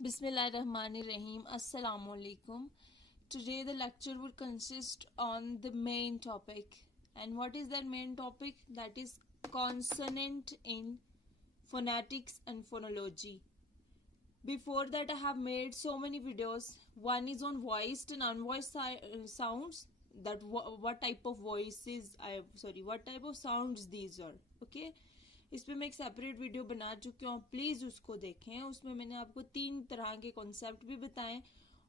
Bismillahirrahmanirrahim. Assalamu alaikum. Today the lecture will consist on the main topic. And what is that main topic? That is consonant in phonetics and phonology. Before that I have made so many videos. One is on voiced and unvoiced sounds. That what type of voices what type of sounds these are. Okay. इस पर मैं एक separate video बना चुकी हूँ, please उसको देखें. उसमें मैंने आपको 3 तरह के कॉन्सेप्ट भी बताए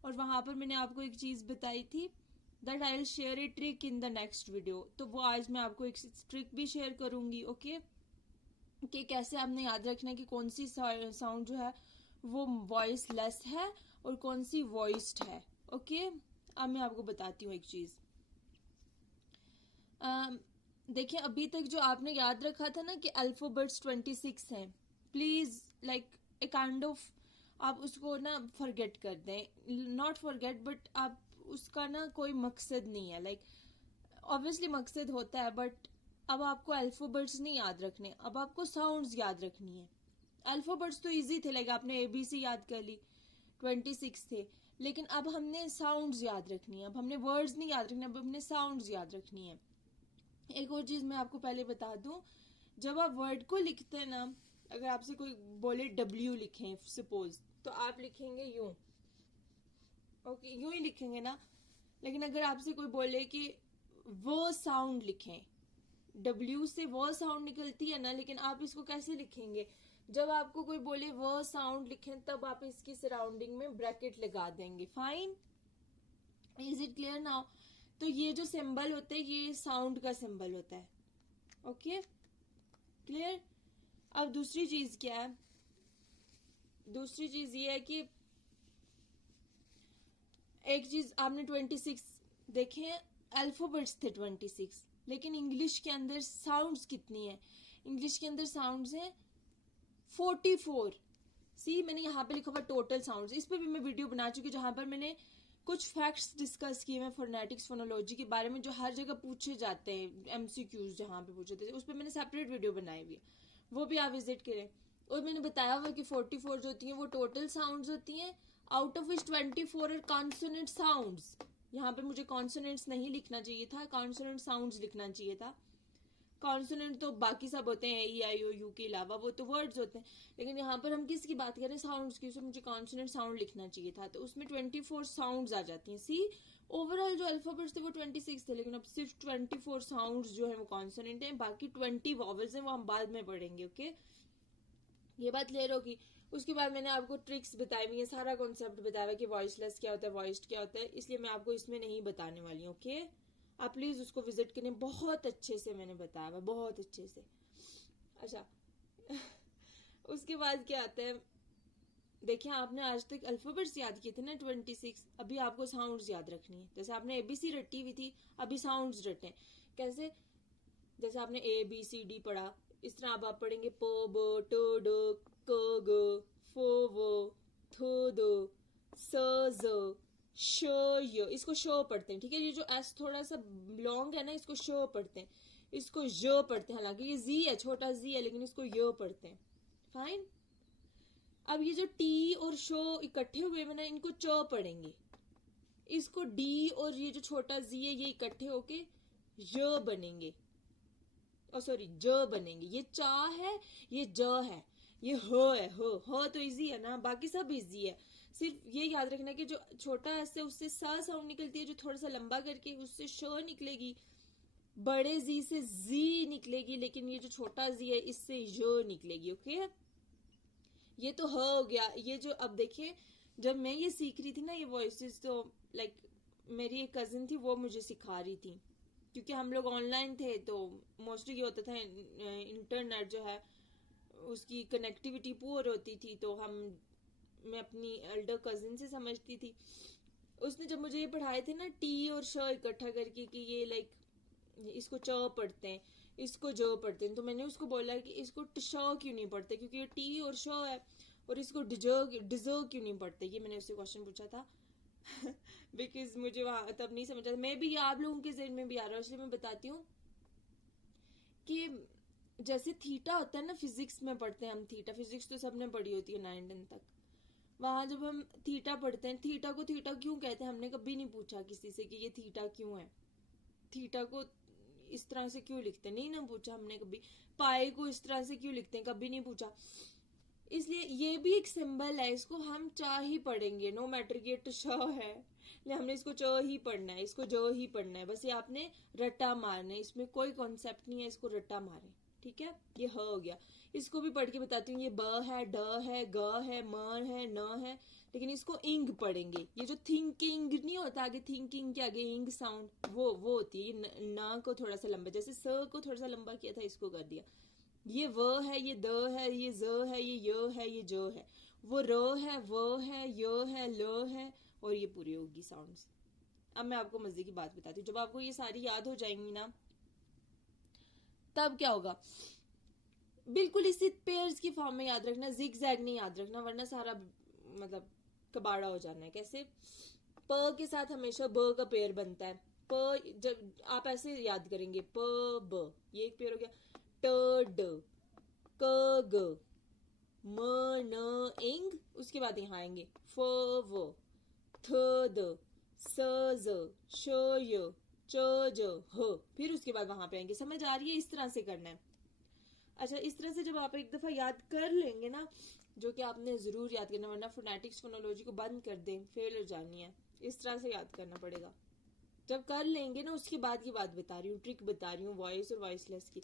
और वहां पर मैंने आपको एक चीज बताई थी that I will share a trick in the next video. तो वो आज मैं आपको एक ट्रिक भी शेयर करूंगी. ओके कि कैसे आपने याद रखना है कि कौन सी साउंड जो है वो वॉइस लेस है और कौन सी वॉइस्ड है. ओके अब मैं आपको बताती हूँ एक चीज. देखिए अभी तक जो आपने याद रखा था ना कि अल्फाबेट्स 26 हैं, please like a kind of आप उसको ना फॉरगेट कर दें. नॉट फॉरगेट बट आप उसका ना कोई मकसद नहीं है. लाइक ऑब्वियसली मकसद होता है बट अब आपको अल्फाबेट्स नहीं याद रखने, अब आपको साउंड्स याद रखनी है. अल्फाबेट्स तो इजी थे, लाइक आपने एबीसी याद कर ली, 26 थे. लेकिन अब हमने साउंड्स याद रखनी है. अब हमने वर्ड्स नहीं याद रखने, अब हमने साउंड्स याद रखनी है. एक और चीज मैं आपको पहले बता दूं, जब आप वर्ड को लिखते हैं ना, अगर आपसे कोई बोले डब्ल्यू लिखें सपोज, तो आप लिखेंगे यूं. ओके यूं ही लिखेंगे ना. लेकिन अगर आपसे कोई बोले कि वो साउंड लिखें, डब्ल्यू से वो साउंड निकलती है ना, लेकिन आप इसको कैसे लिखेंगे? जब आपको कोई बोले वो साउंड लिखें तब आप इसकी सराउंडिंग में ब्रैकेट लगा देंगे. Fine, is it clear now? तो ये जो सिंबल होता है ये साउंड का सिंबल होता है. Okay clear. अब दूसरी चीज क्या है? दूसरी चीज ये है कि एक चीज आपने 26 देखे हैं, अल्फाबेट्स थे 26, लेकिन इंग्लिश के अंदर साउंड्स कितनी है? इंग्लिश के अंदर साउंड्स हैं 44. सी मैंने यहाँ पे लिखा हुआ टोटल साउंड्स. इस पर भी मैं वीडियो बना चुकी हूँ जहां पर मैंने कुछ फैक्ट्स डिस्कस किए हैं फोनेटिक्स फोनोलॉजी के बारे में जो हर जगह पूछे जाते हैं, एमसीक्यूज जहां पे पूछे थे, उस पर मैंने सेपरेट वीडियो बनाई हुई है, वो भी आप विजिट करें. और मैंने बताया हुआ कि 44 जो होती हैं वो टोटल साउंड्स होती हैं, out of which 24 are consonant sounds. यहाँ पे मुझे कॉन्सोनेंट्स नहीं लिखना चाहिए था, कॉन्सोनेंट साउंड्स लिखना चाहिए था. कॉन्सोनेंट तो बाकी सब होते हैं, ई आई ओ यू के अलावा, वो तो वर्ड्स होते हैं. लेकिन यहाँ पर हम किसकी बात करें? साउंड्स की. उसमें मुझे कॉन्सोनेंट साउंड लिखना चाहिए था, तो उसमें 24 साउंड्स आ जाती हैं. सी ओवरऑल जो अल्फाबेट्स थे वो 26 थे, लेकिन अब सिर्फ 24 साउंड्स जो है वो कॉन्सोनेंट हैं, बाकी 20 वॉवल्स हैं, वो हम बाद में पढ़ेंगे. ओके ये बात क्लियर होगी. उसके बाद मैंने आपको ट्रिक्स बताई हुई है, सारा कॉन्सेप्ट बताया हुआ कि वॉइसलेस क्या होता है, वॉइस्ड क्या होता है, इसलिए मैं आपको इसमें नहीं बताने वाली हूँ. ओके आप प्लीज उसको विजिट करें, बहुत अच्छे से मैंने बताया हुआ, बहुत अच्छे से. अच्छा उसके बाद क्या आता है? देखिए आपने आज तक अल्फाबेट्स याद किए थे ना 26, अभी आपको साउंड्स याद रखनी है. जैसे आपने एबीसी रटी हुई थी, अभी साउंड्स रटे. कैसे? जैसे आपने ए बी सी डी पढ़ा, इस तरह अब आप पढ़ेंगे प ब ट ड क ग फ व थ द स ज श य. इसको श पढ़ते हैं, ठीक है. ये जो एस थोड़ा सा लॉन्ग है ना, इसको श पढ़ते हैं, इसको य पढ़ते हैं. हालांकि ये जी है, छोटा जी है, लेकिन इसको य पढ़ते हैं. फाइन. अब ये जो टी और शो इकट्ठे हुए हैं ना, इनको च पढ़ेंगे. इसको डी और ये जो छोटा जी है ये इकट्ठे होके य बनेंगे. सॉरी ज बनेंगे. ये चा है, ये ज है, ये ह है. ह तो इजी है ना, बाकी सब इजी है. सिर्फ ये याद रखना कि जो छोटा एस है उससे सा साउंड निकलती है, जो थोड़ा सा लंबा करके उससे श निकलेगी, बड़े जी से जी निकलेगी, लेकिन ये जो छोटा जी है इससे य निकलेगी. ओके ये तो ह हो गया. ये जो अब देखिए जब मैं ये सीख रही थी ना ये वॉइसेस, तो लाइक मेरी एक कजिन थी वो मुझे सिखा रही थी, क्योंकि हम लोग ऑनलाइन थे तो मोस्टली ये होता था इंटरनेट जो है उसकी कनेक्टिविटी पुअर होती थी, तो मैं अपनी एल्डर कजिन से समझती थी. उसने जब मुझे ये पढ़ाए थे ना टी और श इकट्ठा करके कि ये लाइक इसको च पढ़ते हैं, इसको ज पढ़ते हैं, तो मैंने उसको बोला कि इसको श क्यों नहीं पढ़ते, क्योंकि ये टी और श है, और इसको डिजर्व क्यों नहीं पढ़ते. ये मैंने उससे क्वेश्चन पूछा था बिकॉज मुझे वहां तब नहीं समझा था. मैं भी आप लोगों के ज़हन में भी आ रहा है, इसलिए मैं बताती हूँ कि जैसे थीटा होता है ना, फिजिक्स में पढ़ते हैं हम थीटा. फिजिक्स तो सबने पढ़ी होती है 9 10 तक. वहां जब हम थीटा पढ़ते हैं, थीटा को थीटा क्यों कहते हैं, हमने कभी नहीं पूछा किसी से कि ये थीटा क्यों है, थीटा को इस तरह से क्यों लिखते हैं, नहीं ना पूछा हमने कभी। पाई को इस तरह से क्यों लिखते हैं, कभी नहीं पूछा। इसलिए ये भी एक सिंबल है, इसको हम च ही पढ़ेंगे, नो मैटर कि ये श है, हमने इसको च ही पढ़ना है, इसको ज ही पढ़ना है, बस ये आपने रट्टा मारना है, इसमें कोई कॉन्सेप्ट नहीं है, इसको रट्टा मारे, ठीक है। ये ह हो गया। इसको भी पढ़ के बताती हूँ, ये ब है, ड है, ग है, म है, न है, लेकिन इसको इंग पढ़ेंगे। ये जो थिंकिंग नहीं होता, आगे थिंकिंग के आगे इंग साउंड वो होती है। न को थोड़ा सा लंबा, जैसे स को थोड़ा सा लंबा किया था, इसको कर दिया। ये व है, ये द है, ये ज है, ये य है, ये ज है, वो र है, व है, य है, ल है, और ये पूरी होगी साउंड्स। अब मैं आपको मजे की बात बताती हूँ, जब आपको ये सारी याद हो जाएंगी ना, तब क्या होगा, बिल्कुल इसी पेयर्स की फॉर्म में याद रखना, जिग जैग नहीं याद रखना, वरना सारा मतलब कबाड़ा हो जाना है। कैसे, प के साथ हमेशा ब का पेयर बनता है। प जब आप ऐसे याद करेंगे, प ब, ये एक पेयर हो गया। ट ड, क ग, म न इंग, उसके बाद यहाँ आएंगे फ व, थ द, स ज, श य, च ज ह, फिर उसके बाद वहां पे आएंगे। समझ आ रही है, इस तरह से करना है। अच्छा, इस तरह से जब आप एक दफा याद कर लेंगे ना, जो कि आपने जरूर याद करना, वरना फोनेटिक्स फोनोलॉजी को बंद कर दें, फेल हो जानी है। इस तरह से याद करना पड़ेगा। जब कर लेंगे ना, उसके बाद की बात बता रही हूँ, ट्रिक बता रही हूँ वॉइस और वॉइसलेस की।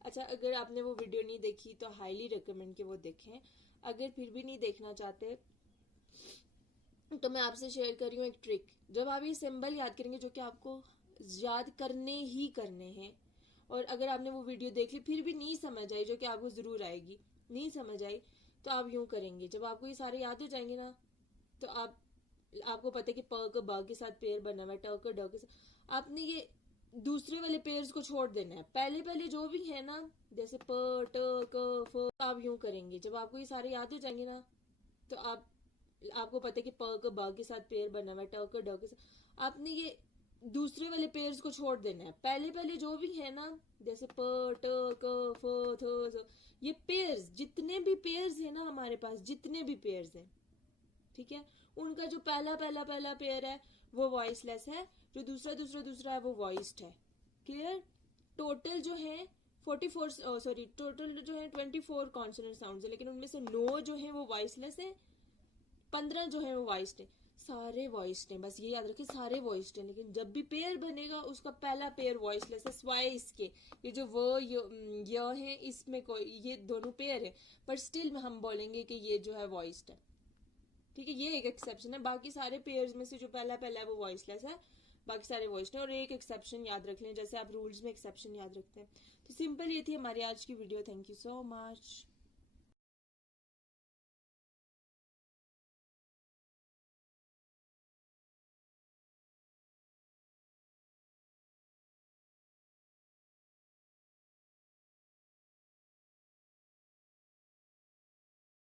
अच्छा, अगर आपने वो वीडियो नहीं देखी तो हाईली रिकमेंड कि वो देखें। अगर फिर भी नहीं देखना चाहते तो मैं आपसे शेयर कर रही हूँ एक ट्रिक। जब आप ये सिंबल याद करेंगे, जो कि आपको याद करने ही करने हैं, और अगर आपने वो वीडियो देख ली फिर भी नहीं समझ आई, जो कि आपको जरूर आएगी, नहीं समझ आई, तो आप यूं करेंगे। जब आपको ये सारे याद हो जाएंगे ना, तो आपको पता है कि प का ब के साथ पेयर बना हुआ है, ट का ड के साथ, आपने ये दूसरे वाले पेयर्स को छोड़ देना है। पहले पहले जो भी है ना, जैसे प ट क फ, आप यूं करेंगे। जब आपको ये सारे याद हो जाएंगे ना, तो आपको पता है कि प का ब के साथ पेयर बना हुआ है, ट का ड के साथ, आपने ये दूसरे वाले पेयर्स को छोड़ देना है। पहले पहले जो भी है ना, जैसे प ट क फ थ स, ये पेयर्स, जितने भी पेयर्स है ना हमारे पास, जितने भी पेयर्स हैं, ठीक है, उनका जो पहला पहला पहला पेयर है वो वॉइसलेस है, जो दूसरा दूसरा दूसरा है वो वॉइस्ड है। क्लियर। टोटल जो है 44, सॉरी, टोटल जो है 24 कॉन्सोनेंट साउंड्स है, लेकिन उनमें से 9 जो है वो वॉइसलेस है, 15 जो है वो वॉइस्ड है। सारे वॉइस्ड हैं, बस ये याद रखें, सारे वॉइस्ड हैं। लेकिन जब भी पेयर बनेगा, उसका पहला पेयर वॉइसलेस है, स्वाय इसके ये जो वो य है, इसमें कोई, ये दोनों पेयर है, पर स्टिल हम बोलेंगे कि ये जो है वॉइस्ड है। ठीक है, ये एक एक्सेप्शन है। बाकी सारे पेयर्स में से जो पहला पहला है वो वॉइसलेस है, बाकी सारे वॉइस्ड है। और एक एक्सेप्शन याद रख लें, जैसे आप रूल्स में एक्सेप्शन याद रखते हैं। तो सिंपल ये थी हमारी आज की video. Thank you so much.